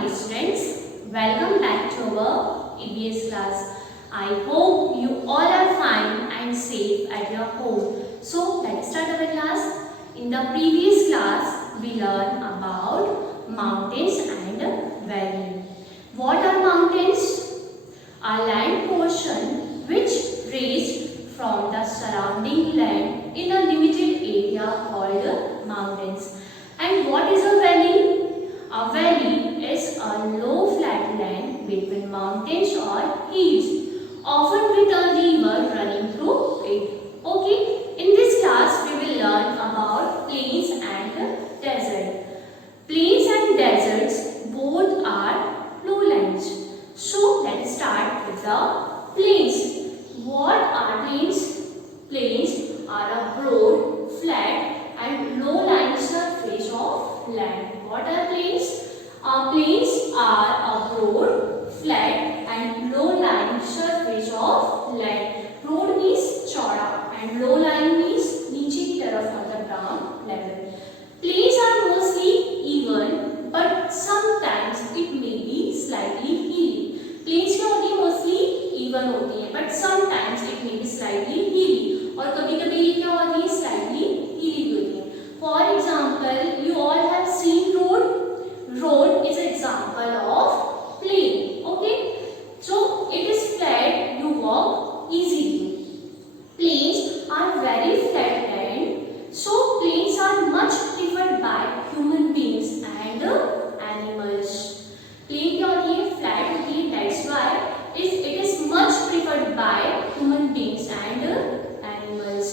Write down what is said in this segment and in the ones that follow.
dear students, welcome back to our Iv Evs class. I hope you all are fine and safe at your home. So let's start our class. In the previous class, we learned about mountains and valley. What are mountains? A land portion which raised from the surrounding land in a limited area called mountains. And what is a valley? A valley is a low flat land between mountains or hills, often with a river running through it. Okay, in this class we will learn about plains and desert. Plains and deserts both are lowlands. So let's start with the plains. What are plains? Plains are a broad, flat and low-lying surface of land. What are plains? Plains are a broad, flat and low-lying surface of land. Broad means chौड़ा and low-lying means नीचे की तरफ on the ground level. Plains are mostly even, but sometimes it may be slightly hilly. Plains क्या होती है? Mostly even होती है, but sometimes it may be slightly hilly. और कभी-कभी ये क्या होती है? Slightly hilly भी होती है. For example, you all have seen road. Road is an example of plain. Okay, so it is flat. You walk easily. Plains are very flat land, so plains are much preferred by human beings and animals. Plain क्या होती है? Flat होती है. That's why it is much preferred by human beings and animals.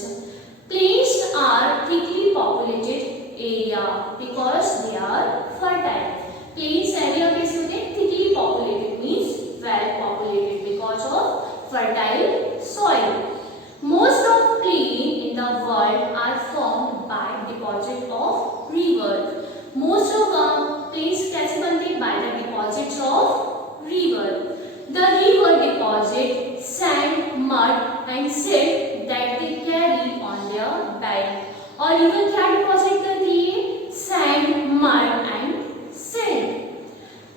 Plains are thickly populated area because they are fertile. Plains area कैसे होते हैं? Thickly populated means well populated because of fertile soil. Most of plains in the world are formed by deposit of river. Most of plains कैसे बनते हैं? By the deposits of river. The river deposit sand, mud and silt that they carry on their back. और river क्या deposit करती है? Sand, mud and silt.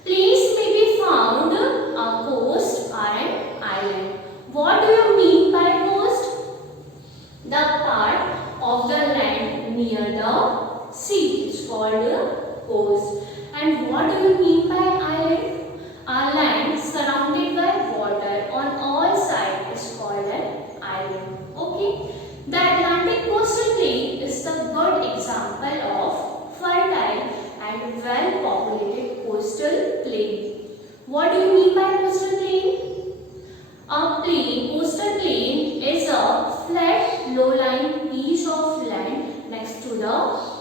Plains may be found a coast or an island. What do you mean by coast? The part of the land near the sea is called coast. And what do you mean by island? A land surrounded by water on all sides is called an island. Okay. The Atlantic coastal plain is the good example of fertile and well-populated coastal plain. What do you mean by coastal plain? Coastal plain is a flat, low-lying piece of land next to the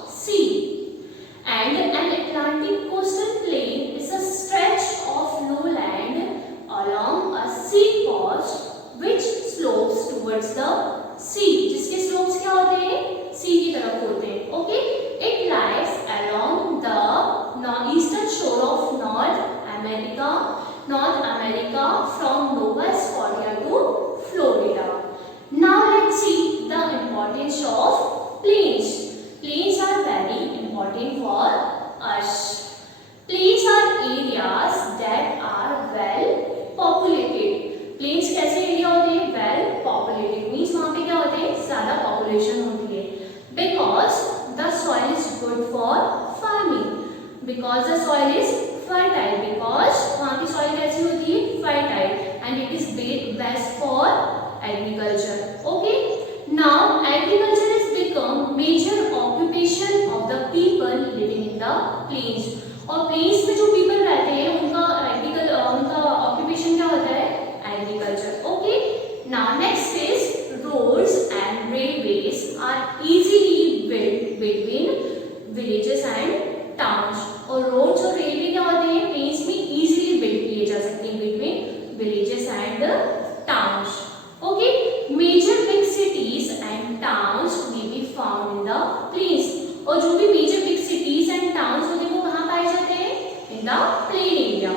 sea. And an Atlantic coastal plain is a stretch of lowland along a sea coast which slopes towards the sea. जिसके slopes क्या होते हैं? sea की तरफ होते हैं. Okay? It lies along the eastern shore of North America from Nova Scotia to Florida. Now let's see the importance of plains. Plains are very important for us. Plains are areas that are well populated. Plains कैसे area होते हैं? Well populated means वहाँ पे क्या होते हैं? ज़्यादा population होती है. Because the soil is good for farming. Because the soil is fertile. Because वहाँ की soil कैसी होती है? Fertile. And it is best for agriculture. Okay. Now agriculture has become major occupation of the people living in the plains. और plains में जो people रहते हैं उनका occupation क्या होता है? Agriculture. Okay. Now next is roads and railways are easily built between villages and towns. और roads और railway क्या होते हैं? plains में easily built किए जा सकते हैं between villages and towns. Okay. Major big cities and towns may be found in the plains. और जो भी major big cities and towns होते हैं वो कहाँ पाए जाते हैं? In the plain area.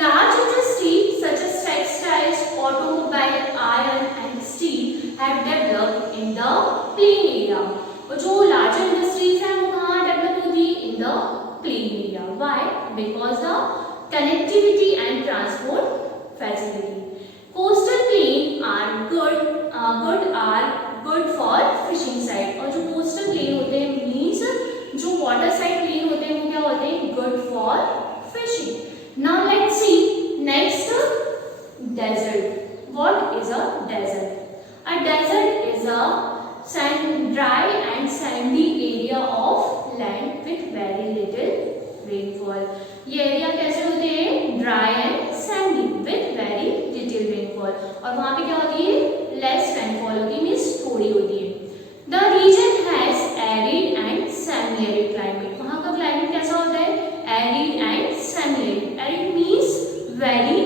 Large industries such as textiles, automobile, iron and steel have developed in the plain area. और जो large industries हैं वो कहाँ develop होती है? In the plain area. Why? because of connectivity and transport facility. Coastal plain are good for fishing side. और जो coastal plain होते हैं means जो water side plain होते हैं वो क्या होते हैं? Good for fishing. Now let's see next desert. What is a desert? A desert is a dry and sandy area of land with very little rainfall. ये एरिया कैसे होते हैं? Dry and sandy with very little rainfall. और वहाँ पे क्या होती है? Less rainfall होती है, means थोड़ी होती है. The region has arid and semi-arid climate. वहाँ का climate कैसा होता है? Arid and semi-arid. Arid means very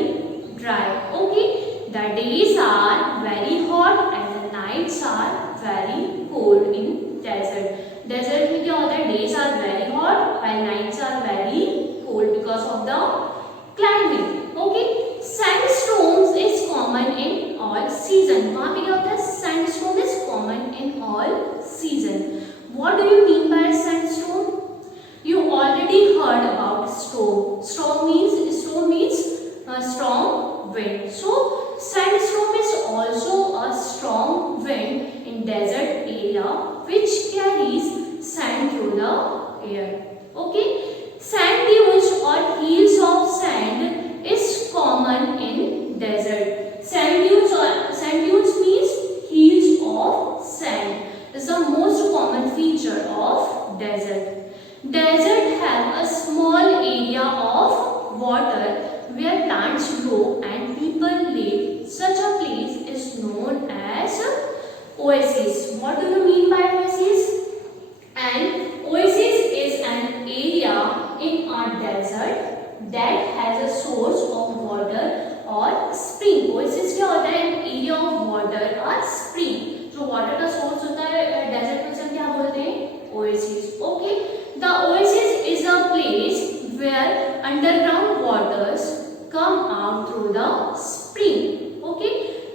dry. Okay. The days are very hot and the nights are very cold in desert. Desert में क्या होता है? Days are very hot while nights are very cold because of the climate. Okay. Sandstorms is common in all season. वहाँ पे क्या होता है? Sandstorm is common in all season. What do you mean by sandstorm? You already heard about storm. Storm means strong wind. So sandstorm is also a strong wind in desert area which carries sand through the air. Okay. Sand dunes or hills of sand is common in desert. Sand dunes means hills of sand. Is the most common feature of desert. Desert have a small area of water where plants grow and people live. Such a place is known as oasis. What do you mean by oasis? An oasis is an area in a desert that has a source of water or spring. Oasis क्या होता है? An area of water or spring. जो water का source होता है desert में सब क्या बोलते हैं? Oasis. Okay. The oasis is a place where underground waters come out through the spring. Okay.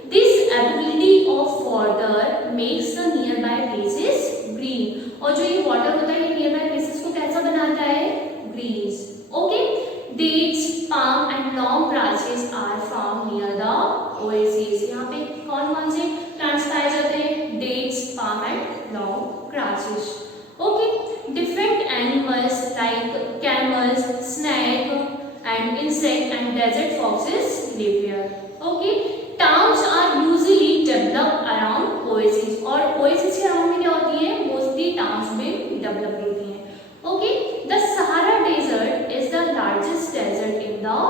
This availability of water makes the nearby places green. और जो ये water होता है ये nearby places को कैसा बनाता है? Greens. Okay. Dates, palm and long grasses are found near the oasis. यहाँ पे कौन से plants पाए जाते हैं? Dates, palm and long grasses. Okay. Different animals like camels, snake and insect and desert foxes live here. Okay. Towns are usually developed around oasis. और oasis के around में क्या होती है? Mostly towns में develop होती हैं. Okay. The Sahara Desert is the largest desert in the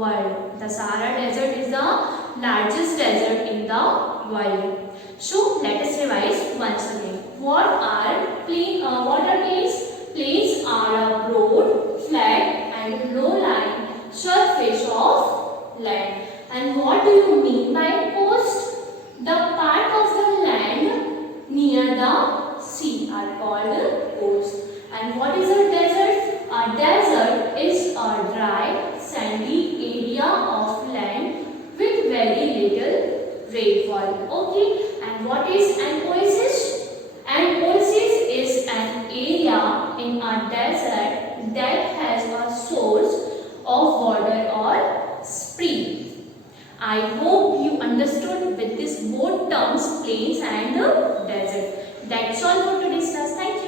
world. The Sahara Desert is the largest desert in the world. So let us revise once again. What are plains? Plains are a broad, flat and low-lying surface of land. And what do you mean by coast? The part of the land near the sea are called coast. And what is a desert? A desert is a dry, sandy area of land with very little rainfall. Okay. And what is an oasis? An oasis is an area in a desert that has a source of water or spring. I hope you understood with these both terms, plains and desert. That's all for today's class. Thank you.